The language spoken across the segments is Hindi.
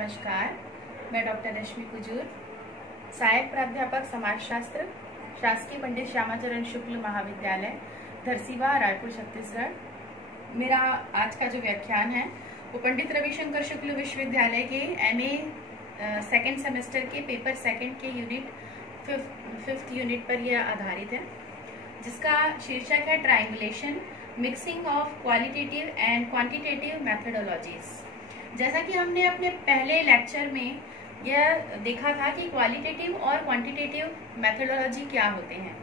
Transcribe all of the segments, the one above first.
नमस्कार, मैं डॉक्टर रश्मि कुजूर, सहायक प्राध्यापक समाजशास्त्र, शासकीय पंडित श्यामाचरण शुक्ल महाविद्यालय, धरसीवा, रायपुर, छत्तीसगढ़। मेरा आज का जो व्याख्यान है वो पंडित रविशंकर शुक्ल विश्वविद्यालय के MA सेकेंड सेमेस्टर के पेपर सेकेंड के फिफ्थ यूनिट पर यह आधारित है, जिसका शीर्षक है triangulation, mixing of qualitative and quantitative methodologies. जैसा कि हमने अपने पहले लेक्चर में यह देखा था कि क्वालिटेटिव और क्वांटिटेटिव मेथोडोलॉजी क्या होते हैं,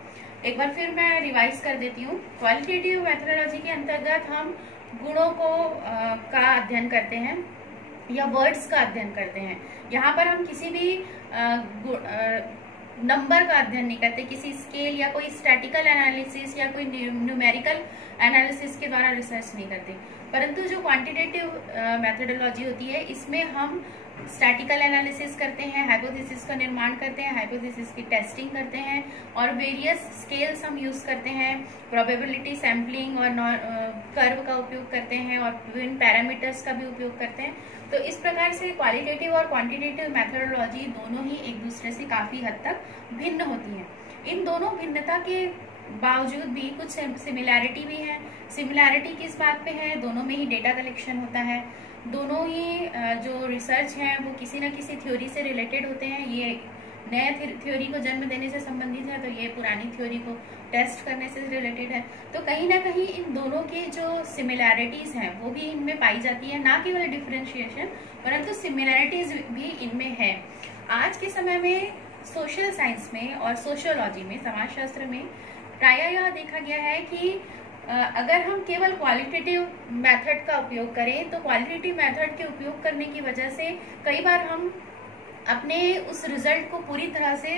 एक बार फिर मैं रिवाइज कर देती हूँ। क्वालिटेटिव मेथोडोलॉजी के अंतर्गत हम गुणों को का अध्ययन करते हैं या वर्ड्स का अध्ययन करते हैं। यहाँ पर हम किसी भी नंबर का अध्ययन नहीं करते, किसी स्केल या कोई स्टैटिकल एनालिसिस या कोई न्यूमेरिकल एनालिसिस के द्वारा रिसर्च नहीं करते, परंतु जो क्वांटिटेटिव मेथोडोलॉजी होती है इसमें हम स्टैटिकल एनालिसिस करते हैं, हाइपोथेसिस का निर्माण करते हैं, हाइपोथेसिस की टेस्टिंग करते हैं और वेरियस स्केल्स हम यूज करते हैं, प्रोबेबिलिटी सैम्पलिंग और कर्व का उपयोग करते हैं और विभिन्न पैरामीटर्स का भी उपयोग करते हैं। तो इस प्रकार से क्वालिटेटिव और क्वांटिटेटिव मेथोडोलॉजी दोनों ही एक दूसरे से काफी हद तक भिन्न होती हैं। इन दोनों भिन्नता के बावजूद भी कुछ सिमिलैरिटी भी है। सिमिलैरिटी किस बात पे है? दोनों में ही डेटा कलेक्शन होता है, दोनों ही जो रिसर्च है वो किसी न किसी थ्योरी से रिलेटेड होते हैं। ये नए थ्योरी को जन्म देने से संबंधित है, तो ये पुरानी थ्योरी को टेस्ट करने से रिलेटेड है। तो कहीं ना कहीं इन दोनों के जो सिमिलैरिटीज हैं वो भी इनमें पाई जाती है, ना केवल डिफरेंशिएशन परंतु सिमिलैरिटीज भी इनमें है। आज के समय में सोशल साइंस में और सोशियोलॉजी में, समाजशास्त्र में प्रायः यह देखा गया है कि अगर हम केवल क्वालिटेटिव मेथड का उपयोग करें तो क्वालिटेटिव मेथड के उपयोग करने की वजह से कई बार हम अपने उस रिजल्ट को पूरी तरह से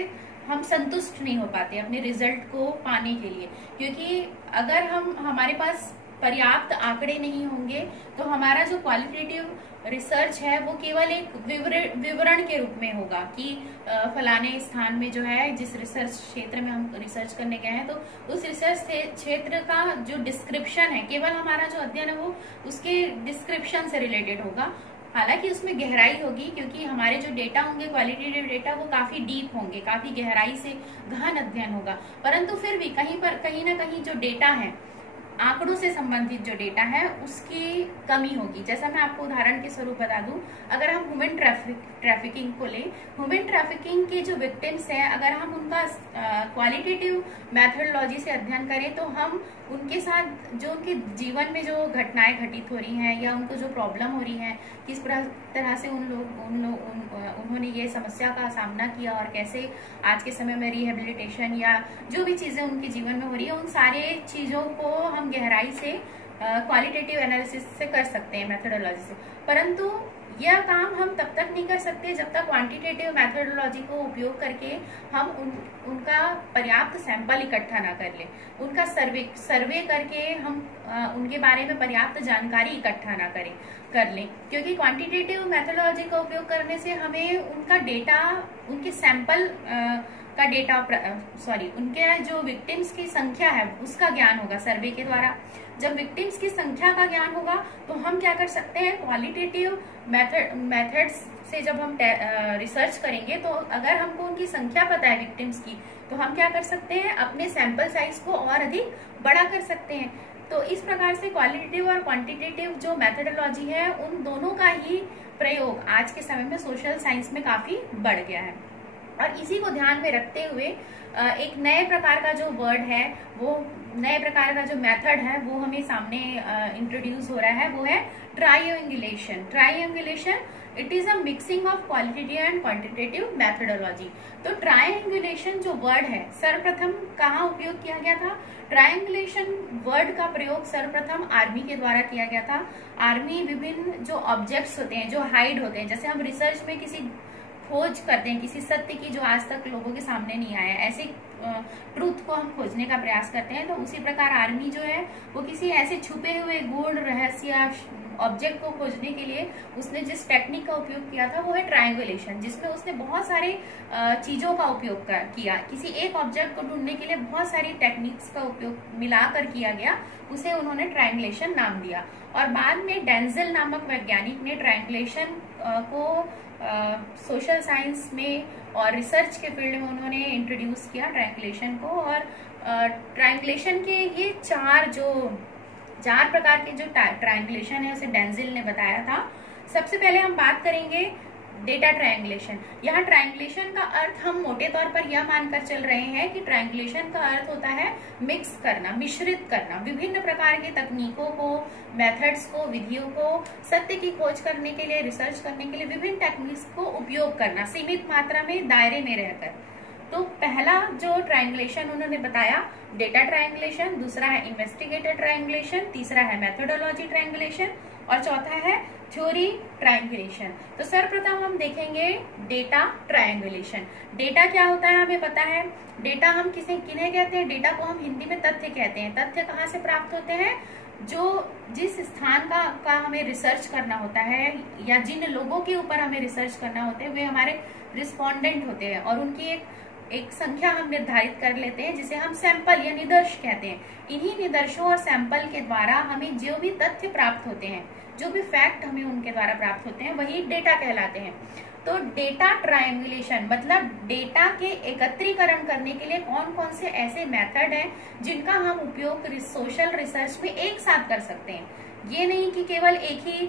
हम संतुष्ट नहीं हो पाते अपने रिजल्ट को पाने के लिए, क्योंकि अगर हमारे पास पर्याप्त आंकड़े नहीं होंगे तो हमारा जो क्वालिटेटिव रिसर्च है वो केवल एक विवरण के रूप में होगा कि फलाने स्थान में जो है, जिस रिसर्च क्षेत्र में हम रिसर्च करने गए हैं, तो उस रिसर्च क्षेत्र का जो डिस्क्रिप्शन है, केवल हमारा जो अध्ययन है वो उसके डिस्क्रिप्शन से रिलेटेड होगा। हालांकि उसमें गहराई होगी, क्योंकि हमारे जो डेटा होंगे, क्वालिटेटिव डेटा, वो काफी डीप होंगे, काफी गहराई से गहन अध्ययन होगा, परंतु फिर भी कहीं ना कहीं जो डेटा है, आंकड़ों से संबंधित जो डेटा है उसकी कमी होगी। जैसा मैं आपको उदाहरण के स्वरूप बता दूं, अगर हम ह्यूमन ट्रैफिकिंग को लें, ह्यूमन ट्रैफिकिंग के जो विक्टिम्स हैं, अगर हम उनका क्वालिटेटिव मेथोडोलॉजी से अध्ययन करें तो हम उनके साथ जो उनके जीवन में जो घटनाएं घटित हो रही हैं या उनको जो प्रॉब्लम हो रही है, किस तरह से उन्होंने ये समस्या का सामना किया और कैसे आज के समय में रिहेबिलिटेशन या जो भी चीजें उनके जीवन में हो रही है, उन सारे चीजों को हम गहराई से क्वालिटेटिव एनालिसिस से कर सकते हैं, मेथोडोलॉजी से। परंतु यह काम हम तब तक नहीं कर सकते जब तक क्वांटिटेटिव मेथोडोलॉजी को उपयोग करके हम उनका पर्याप्त सैंपल इकट्ठा ना कर लें, उनका सर्वे करके हम उनके बारे में पर्याप्त जानकारी इकट्ठा ना कर लें, क्योंकि क्वांटिटेटिव मेथोडोलॉजी का उपयोग करने से हमें उनका डेटा, उनके सैंपल का डेटा, उनके जो विक्टिम्स की संख्या है उसका ज्ञान होगा सर्वे के द्वारा। जब विक्टिम्स की संख्या का ज्ञान होगा तो हम क्या कर सकते हैं, क्वालिटेटिव मेथड्स से जब हम रिसर्च करेंगे तो अगर हमको उनकी संख्या पता है विक्टिम्स की, तो हम क्या कर सकते हैं, अपने सैंपल साइज को और अधिक बड़ा कर सकते हैं। तो इस प्रकार से क्वालिटेटिव और क्वांटिटेटिव जो मेथोडोलॉजी है, उन दोनों का ही प्रयोग आज के समय में सोशल साइंस में काफी बढ़ गया है। और इसी को ध्यान में रखते हुए एक नए प्रकार का जो वर्ड है, वो नए प्रकार का जो मेथड है वो हमें सामने इंट्रोड्यूस हो रहा है, वो है triangulation. Triangulation it is a mixing of qualitative and quantitative methodology. तो ट्रायंगुलेशन जो वर्ड है सर्वप्रथम कहाँ उपयोग किया गया था? ट्रायंगुलेशन वर्ड का प्रयोग सर्वप्रथम आर्मी के द्वारा किया गया था। आर्मी विभिन्न जो ऑब्जेक्ट्स होते हैं, जो हाइड होते हैं, जैसे हम रिसर्च में किसी खोज करते हैं किसी सत्य की जो आज तक लोगों के सामने नहीं आया, ऐसे ट्रूथ को हम खोजने का प्रयास करते हैं, तो उसी प्रकार आर्मी जो है वो किसी ऐसे छुपे हुए गूढ़ रहस्य ऑब्जेक्ट को खोजने के लिए उसने जिस टेक्निक का उपयोग किया था वो है ट्रायंगुलेशन, जिसमें उसने बहुत सारे चीजों का उपयोग किया। किसी एक ऑब्जेक्ट को ढूंढने के लिए बहुत सारी टेक्निक्स का उपयोग मिलाकर किया गया, उसे उन्होंने ट्रायंगुलेशन नाम दिया। और बाद में डेंजल नामक वैज्ञानिक ने ट्रायंगुलेशन को सोशल साइंस में और रिसर्च के फील्ड में उन्होंने इंट्रोड्यूस किया ट्रायंगुलेशन को। और ट्रायंगुलेशन के ये चार प्रकार के जो ट्रायंगुलेशन है उसे डेंजिल ने बताया था। सबसे पहले हम बात करेंगे डेटा ट्रायंगुलेशन। यहाँ ट्रायंगुलेशन का अर्थ हम मोटे तौर पर यह मानकर चल रहे हैं कि ट्रायंगुलेशन का अर्थ होता है मिक्स करना, मिश्रित करना, विभिन्न प्रकार के तकनीकों को, मेथड्स को, विधियों को सत्य की खोज करने के लिए, रिसर्च करने के लिए विभिन्न टेक्निक्स को उपयोग करना सीमित मात्रा में, दायरे में रहकर। तो पहला जो ट्रायंगुलेशन उन्होंने बताया डेटा ट्रायंगुलेशन, दूसरा है इन्वेस्टिगेटर ट्रायंगुलेशन, तीसरा है मेथोडोलॉजी ट्रायंगुलेशन और चौथा है थ्योरी ट्रायंगुलेशन। तो सर्वप्रथम हम देखेंगे डेटा ट्रायंगुलेशन। डेटा क्या होता है हमें पता है। डेटा हम किन्हें कहते हैं? डेटा को हम हिंदी में तथ्य कहते हैं। तथ्य कहाँ से प्राप्त होते हैं? जिस स्थान का हमें रिसर्च करना होता है या जिन लोगों के ऊपर हमें रिसर्च करना होते हैं वे हमारे रिस्पोंडेंट होते हैं और उनकी एक संख्या हम निर्धारित कर लेते हैं जिसे हम सैंपल या निदर्श कहते हैं। इन्हीं निदर्शों और सैंपल के द्वारा हमें जो भी तथ्य प्राप्त होते हैं, जो भी फैक्ट हमें उनके द्वारा प्राप्त होते हैं, वही डेटा कहलाते हैं। तो डेटा ट्रायंगुलेशन मतलब डेटा के एकत्रीकरण करने के लिए कौन कौन से ऐसे मेथड हैं जिनका हम उपयोग सोशल रिसर्च में एक साथ कर सकते हैं। ये नहीं कि केवल एक ही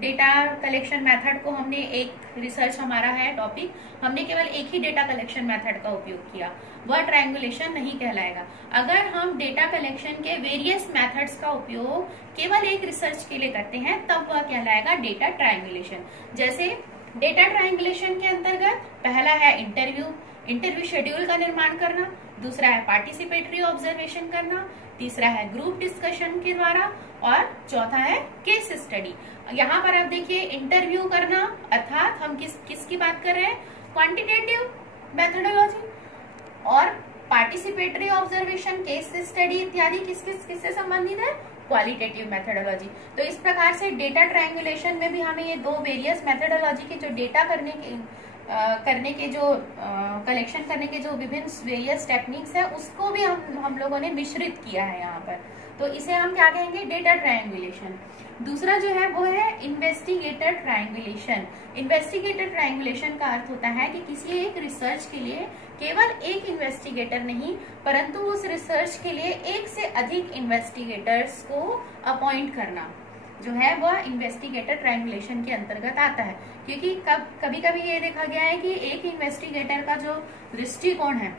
डेटा कलेक्शन मेथड को हमने, एक रिसर्च हमारा है टॉपिक, हमने केवल एक ही डेटा कलेक्शन मेथड का उपयोग किया, वह ट्रायंगुलेशन नहीं कहलाएगा। अगर हम डेटा कलेक्शन के वेरियस मेथड्स का उपयोग केवल एक रिसर्च के लिए करते हैं तब वह कहलाएगा डेटा ट्रायंगुलेशन। जैसे डेटा ट्रायंगुलेशन के अंतर्गत पहला है इंटरव्यू शेड्यूल का निर्माण करना, दूसरा है पार्टिसिपेटरी ऑब्जर्वेशन करना, तीसरा है ग्रुप डिस्कशन के द्वारा और चौथा है केस स्टडी। यहाँ पर आप देखिए इंटरव्यू करना अर्थात हम किसकी बात कर रहे हैं? Quantitative methodology. और पार्टिसिपेटरी ऑब्जर्वेशन, केस स्टडी इत्यादि किससे संबंधित है? Qualitative methodology. तो इस प्रकार से डेटा ट्रायंगुलेशन में भी हमें ये दो वेरियस मेथोडोलॉजी के जो डेटा कलेक्शन करने के जो विभिन्न वेरियस टेक्निक्स है उसको भी हम लोगों ने मिश्रित किया है यहाँ पर। तो इसे हम क्या कहेंगे? Data triangulation. दूसरा जो है वो है इन्वेस्टिगेटर ट्रायंगुलेशन। इन्वेस्टिगेटर ट्रायंगुलेशन का अर्थ होता है कि किसी एक रिसर्च के लिए केवल एक इन्वेस्टिगेटर नहीं परंतु उस रिसर्च के लिए एक से अधिक इन्वेस्टिगेटर्स को अपॉइंट करना जो है वह इन्वेस्टिगेटर ट्रायंगुलेशन के अंतर्गत आता है। क्योंकि कभी कभी ये देखा गया है कि एक इन्वेस्टिगेटर का जो दृष्टिकोण है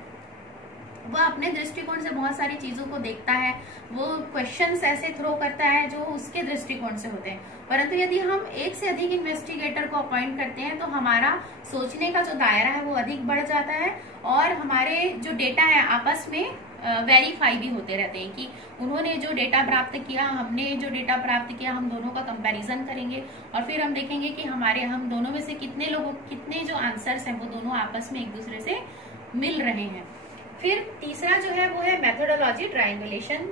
वह अपने दृष्टिकोण से बहुत सारी चीजों को देखता है, वो क्वेश्चंस ऐसे थ्रो करता है जो उसके दृष्टिकोण से होते हैं। परंतु यदि हम एक से अधिक इन्वेस्टिगेटर को अपॉइंट करते हैं तो हमारा सोचने का जो दायरा है वो अधिक बढ़ जाता है और हमारे जो डेटा है आपस में वेरीफाई भी होते रहते हैं कि उन्होंने जो डेटा प्राप्त किया, हमने जो डेटा प्राप्त किया, हम दोनों का कंपैरिजन करेंगे और फिर हम देखेंगे कि हम दोनों में से कितने जो आंसर्स हैं वो दोनों आपस में एक दूसरे से मिल रहे हैं। फिर तीसरा जो है वो है मेथोडोलॉजी ट्रायंगुलेशन।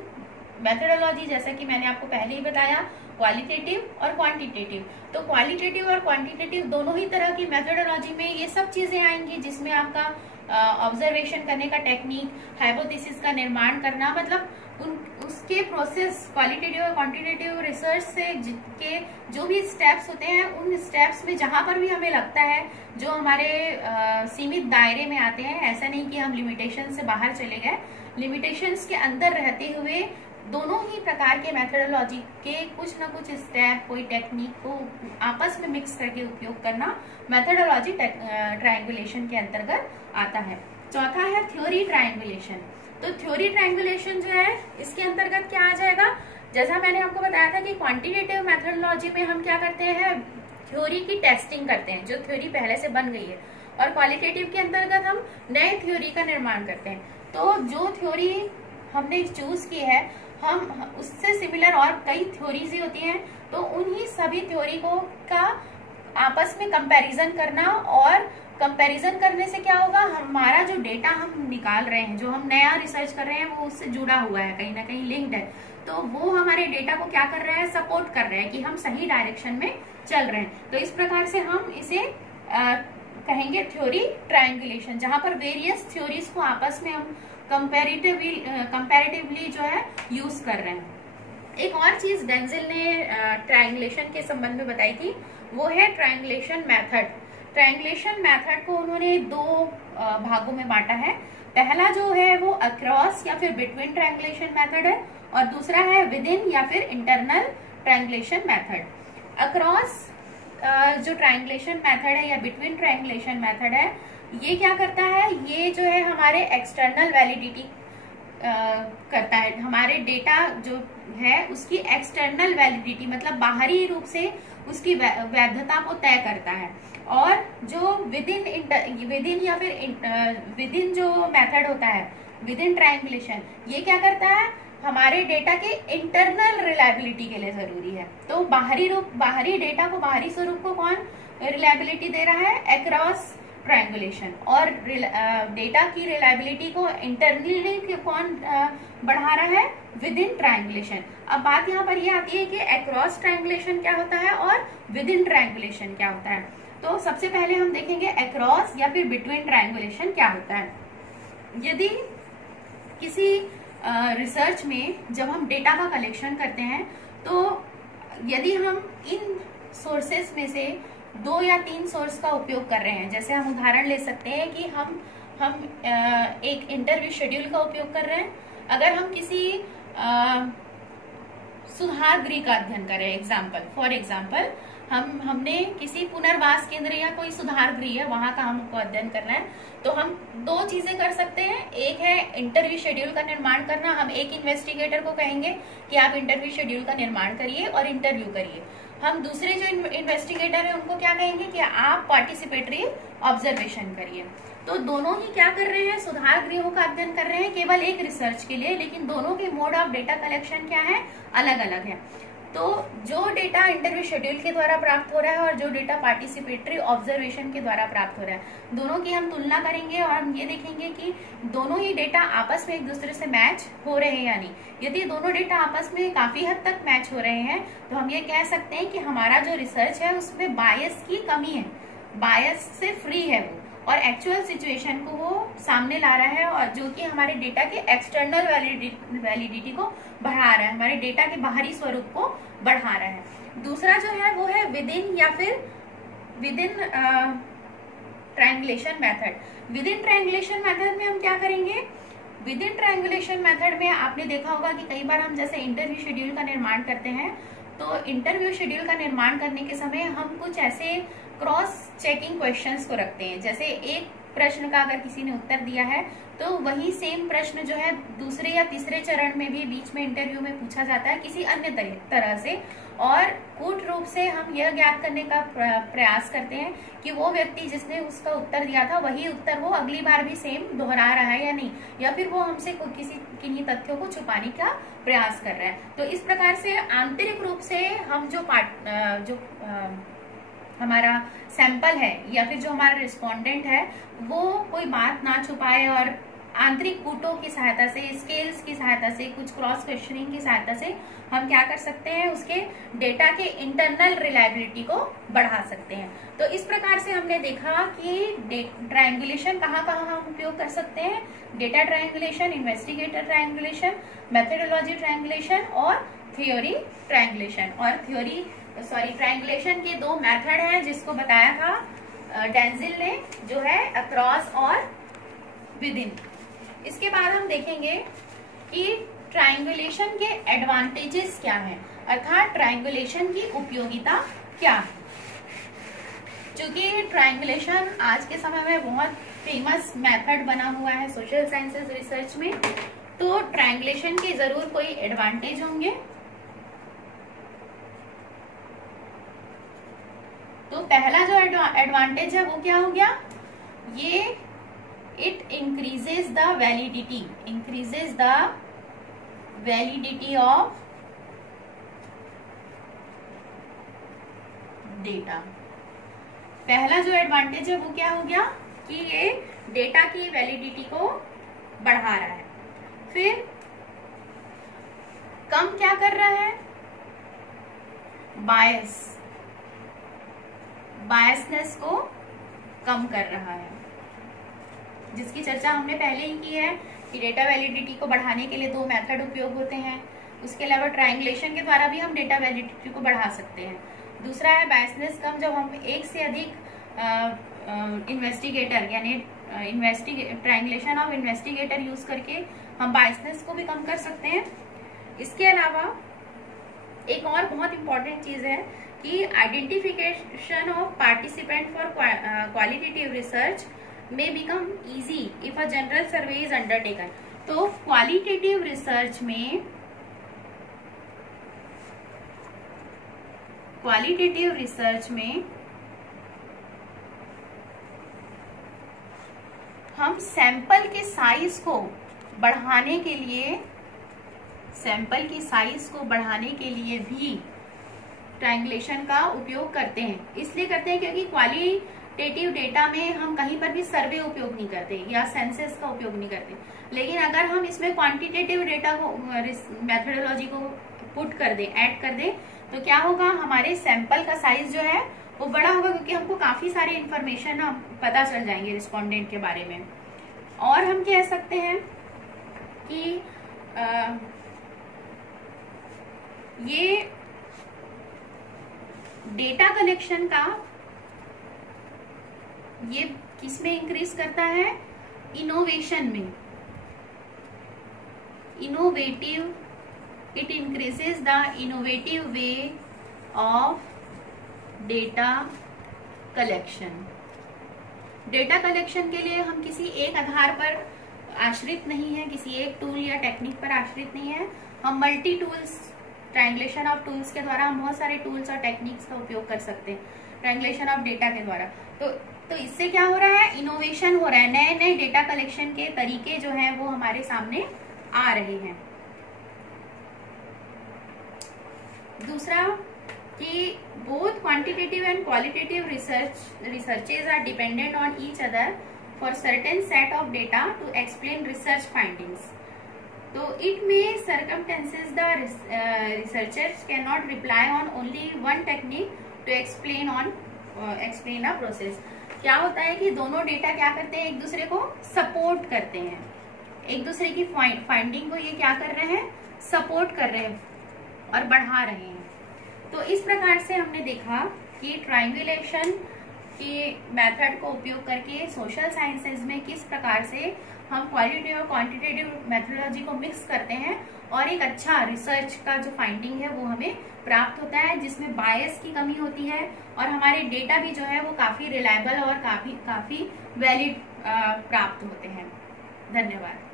मेथोडोलॉजी जैसा कि मैंने आपको पहले ही बताया क्वालिटेटिव और क्वांटिटेटिव। तो क्वालिटेटिव और क्वांटिटेटिव दोनों ही तरह की मेथोडोलॉजी में ये सब चीजें आएंगी जिसमें आपका ऑब्जर्वेशन करने का टेक्निक, हाइपोथेसिस का निर्माण करना, मतलब उसके प्रोसेस क्वालिटेटिव और क्वांटिटेटिव रिसर्च से के जो भी स्टेप्स होते हैं उन स्टेप्स में जहां पर भी हमें लगता है जो हमारे सीमित दायरे में आते हैं, ऐसा नहीं कि हम लिमिटेशन से बाहर चले गए, लिमिटेशंस के अंदर रहते हुए दोनों ही प्रकार के मेथोडोलॉजी के कुछ ना कुछ स्टेप, कोई टेक्निक को आपस में मिक्स करके उपयोग करना मेथोडोलॉजी ट्रायंगुलेशन के अंतर्गत आता है। चौथा है थ्योरी ट्रायंगुलेशन। तो थ्योरी ट्रायंगुलेशन जो है इसके अंतर्गत क्या आ जाएगा? जैसा मैंने आपको बताया था कि क्वांटिटेटिव मेथोडोलॉजी में हम क्या करते हैं? थ्योरी की टेस्टिंग करते हैं जो थ्योरी पहले से बन गई है, और क्वालिटेटिव के अंतर्गत हम नए थ्योरी का निर्माण करते हैं। तो जो थ्योरी हमने चूज की है हम उससे सिमिलर और कई थ्योरीज ही होती हैं, तो उन्हीं सभी थ्योरी का आपस में कंपैरिजन करना, और कंपैरिजन करने से क्या होगा? हमारा जो डेटा हम निकाल रहे हैं, जो हम नया रिसर्च कर रहे हैं, वो उससे जुड़ा हुआ है, कहीं ना कहीं लिंक्ड है, तो वो हमारे डेटा को क्या कर रहा है? सपोर्ट कर रहा है कि हम सही डायरेक्शन में चल रहे हैं। तो इस प्रकार से हम इसे कहेंगे थ्योरी ट्रायंगुलेशन, जहां पर वेरियस थ्योरीज को आपस में हम कंपैरेटिवली जो है यूज कर रहे हैं। एक और चीज डेंजिल ने ट्रायंगुलेशन के संबंध में बताई थी वो है ट्रायंगुलेशन मेथड। ट्रायंगुलेशन मेथड को उन्होंने दो भागों में बांटा है। पहला जो है वो अक्रॉस या फिर बिटवीन ट्रायंगुलेशन मेथड है, और दूसरा है विद इन या फिर इंटरनल ट्रायंगुलेशन मेथड। अक्रॉस जो ट्रायंगुलेशन मेथड है या बिटवीन ट्रायंगुलेशन मेथड है, ये क्या करता है, ये जो है हमारे एक्सटर्नल वैलिडिटी करता है। हमारे डेटा जो है उसकी एक्सटर्नल वैलिडिटी मतलब बाहरी रूप से उसकी वैधता को तय करता है। और जो विद इन या फिर विद इन जो मेथड होता है, विद इन ट्रायंगुलेशन, ये क्या करता है, हमारे डेटा के इंटरनल रिलायबिलिटी के लिए जरूरी है। तो बाहरी डेटा को, बाहरी स्वरूप को कौन रिलायबिलिटी दे रहा है, अक्रॉस ट्रायंगुलेशन। और डेटा की रिलायबिलिटी को इंटरनली कौन बढ़ा रहा है, विद इन ट्रायंगुलेशन। अब बात यहाँ पर ये आती है कि अक्रॉस ट्रायंगुलेशन क्या होता है और विद इन ट्रायंगुलेशन क्या होता है। तो सबसे पहले हम देखेंगे अक्रॉस या फिर बिटवीन ट्रायंगुलेशन क्या होता है। यदि किसी रिसर्च में जब हम डेटा का कलेक्शन करते हैं, तो यदि हम इन सोर्सेस में से 2 या 3 सोर्स का उपयोग कर रहे हैं, जैसे हम उदाहरण ले सकते हैं कि हम एक इंटरव्यू शेड्यूल का उपयोग कर रहे हैं। अगर हम किसी सुधार गृह का अध्ययन कर रहे हैं, फॉर एग्जाम्पल हमने किसी पुनर्वास केंद्र या कोई सुधार गृह है वहां का हमको अध्ययन करना है, तो हम 2 चीजें कर सकते हैं। एक है इंटरव्यू शेड्यूल का निर्माण करना। हम एक इन्वेस्टिगेटर को कहेंगे कि आप इंटरव्यू शेड्यूल का निर्माण करिए और इंटरव्यू करिए। हम दूसरे जो इन्वेस्टिगेटर है उनको क्या कहेंगे कि आप पार्टिसिपेटरी ऑब्जर्वेशन करिए। तो दोनों ही क्या कर रहे हैं, सुधार गृहों का अध्ययन कर रहे हैं केवल एक रिसर्च के लिए, लेकिन दोनों के मोड ऑफ डेटा कलेक्शन क्या है, अलग अलग है। तो जो डेटा इंटरव्यू शेड्यूल के द्वारा प्राप्त हो रहा है और जो डेटा पार्टिसिपेटरी ऑब्जर्वेशन के द्वारा प्राप्त हो रहा है, दोनों की हम तुलना करेंगे और हम ये देखेंगे कि दोनों ही डेटा आपस में एक दूसरे से मैच हो रहे हैं या नहीं। यदि दोनों डेटा आपस में काफी हद तक मैच हो रहे हैं, तो हम ये कह सकते हैं कि हमारा जो रिसर्च है उसमें बायस की कमी है, बायस से फ्री है वो, और एक्चुअल सिचुएशन को वो सामने ला रहा है, और जो कि हमारे डेटा के एक्सटर्नल वैलिडिटी को बढ़ा रहा है, हमारे डेटा के बाहरी स्वरूप को बढ़ा रहा है। दूसरा जो है वो है विद इन या फिर with in triangulation method. With in triangulation method में हम क्या करेंगे, विद इन ट्रायंगुलेशन मेथड में आपने देखा होगा कि कई बार हम जैसे इंटरव्यू शेड्यूल का निर्माण करते हैं, तो इंटरव्यू शेड्यूल का निर्माण करने के समय हम कुछ ऐसे क्रॉस चेकिंग क्वेश्चंस को रखते हैं। जैसे एक प्रश्न का अगर किसी ने उत्तर दिया है, तो वही सेम प्रश्न जो है दूसरे या तीसरे चरण में भी बीच में इंटरव्यू में पूछा जाता है किसी अन्य तरह से, और कूट रूप से हम यह ज्ञात करने का प्रयास करते हैं कि वो व्यक्ति जिसने उसका उत्तर दिया था वही उत्तर वो अगली बार भी सेम दोहरा रहा है या नहीं, या फिर वो हमसे किन्हीं तथ्यों को छुपाने का प्रयास कर रहा है। तो इस प्रकार से आंतरिक रूप से हम जो हमारा सैंपल है या फिर जो हमारा रिस्पोंडेंट है वो कोई बात ना छुपाए, और आंतरिक कूटों की सहायता से, स्केल्स की सहायता से, कुछ क्रॉस क्वेश्चनिंग की सहायता से हम क्या कर सकते हैं, उसके डेटा के इंटरनल रिलायबिलिटी को बढ़ा सकते हैं। तो इस प्रकार से हमने देखा कि ट्रायंगुलेशन कहाँ हम उपयोग कर सकते हैं, data triangulation, investigator triangulation, methodology triangulation और थ्योरी ट्रायंगुलेशन। और ट्रायंगुलेशन के 2 मेथड हैं जिसको बताया था डेंजिल ने, जो है अक्रॉस और विद इन। इसके बाद हम देखेंगे कि ट्रायंगुलेशन के एडवांटेजेस क्या हैं, अर्थात ट्रायंगुलेशन की उपयोगिता क्या है। चूंकि ट्रायंगुलेशन आज के समय में बहुत फेमस मेथड बना हुआ है सोशल साइंसेज रिसर्च में, तो ट्रायंगुलेशन के जरूर कोई एडवांटेज होंगे। तो पहला जो एडवांटेज है वो क्या हो गया, ये it increases the validity of data. पहला जो एडवांटेज है वो क्या हो गया कि ये डेटा की वैलिडिटी को बढ़ा रहा है। फिर कम क्या कर रहा है, बायसनेस को कम कर रहा है, जिसकी चर्चा हमने पहले ही की है कि डेटा वैलिडिटी को बढ़ाने के लिए 2 मेथड उपयोग होते हैं। उसके अलावा ट्रायंगुलेशन के द्वारा भी हम डेटा वैलिडिटी को बढ़ा सकते हैं। दूसरा है बायसनेस कम, जब हम एक से अधिक इन्वेस्टिगेटर यानी ट्रायंगुलेशन ऑफ इन्वेस्टिगेटर यूज करके हम बायसनेस को भी कम कर सकते हैं। इसके अलावा एक और बहुत इंपॉर्टेंट चीज है कि identification of participant for qualitative research में become easy if a general survey is undertaken. तो क्वालिटेटिव रिसर्च में हम सैंपल के साइज को बढ़ाने के लिए भी ट्रायंगुलेशन का उपयोग करते हैं। इसलिए करते हैं क्योंकि क्वालिटेटिव डेटा में हम कहीं पर भी सर्वे उपयोग नहीं करते या सेंसस का उपयोग नहीं करते, लेकिन अगर हम इसमें क्वांटिटेटिव डेटा को मेथोडोलॉजी को पुट कर दे, ऐड कर दे, तो क्या होगा, हमारे सैंपल का साइज जो है वो बड़ा होगा, क्योंकि हमको काफी सारे इंफॉर्मेशन पता चल जाएंगे रिस्पोंडेंट के बारे में। और हम कह सकते हैं कि ये डेटा कलेक्शन का ये किसमें इंक्रीज करता है, इनोवेशन में। It increases the innovative way of data collection. Data collection के लिए हम किसी एक आधार पर आश्रित नहीं है, किसी एक टूल या टेक्निक पर आश्रित नहीं है। हम multi tools, triangulation of tools के द्वारा हम बहुत सारे टूल्स और टेक्निक्स का उपयोग कर सकते हैं ट्रायंगुलेशन ऑफ डेटा के द्वारा। तो इससे क्या हो रहा है, इनोवेशन हो रहा है, नए नए डेटा कलेक्शन के तरीके जो हैं वो हमारे सामने आ रहे हैं। दूसरा कि both quantitative and qualitative researches are dependent on each other for certain set of data to explain research findings. So it may circumstances the researchers cannot rely on only one technique to explain a process. क्या होता है कि दोनों डेटा क्या करते हैं, एक दूसरे को सपोर्ट करते हैं, एक दूसरे की फाइंडिंग को ये क्या कर रहे हैं, सपोर्ट कर रहे हैं और बढ़ा रहे हैं। तो इस प्रकार से हमने देखा कि ट्रायंगुलेशन की मेथड को उपयोग करके सोशल साइंसेज में किस प्रकार से हम क्वालिटेटिव और क्वांटिटेटिव मेथोडोलॉजी को मिक्स करते हैं और एक अच्छा रिसर्च का जो फाइंडिंग है वो हमें प्राप्त होता है, जिसमें बायस की कमी होती है और हमारे डेटा भी जो है वो काफी रिलायबल और काफी वैलिड प्राप्त होते हैं। धन्यवाद।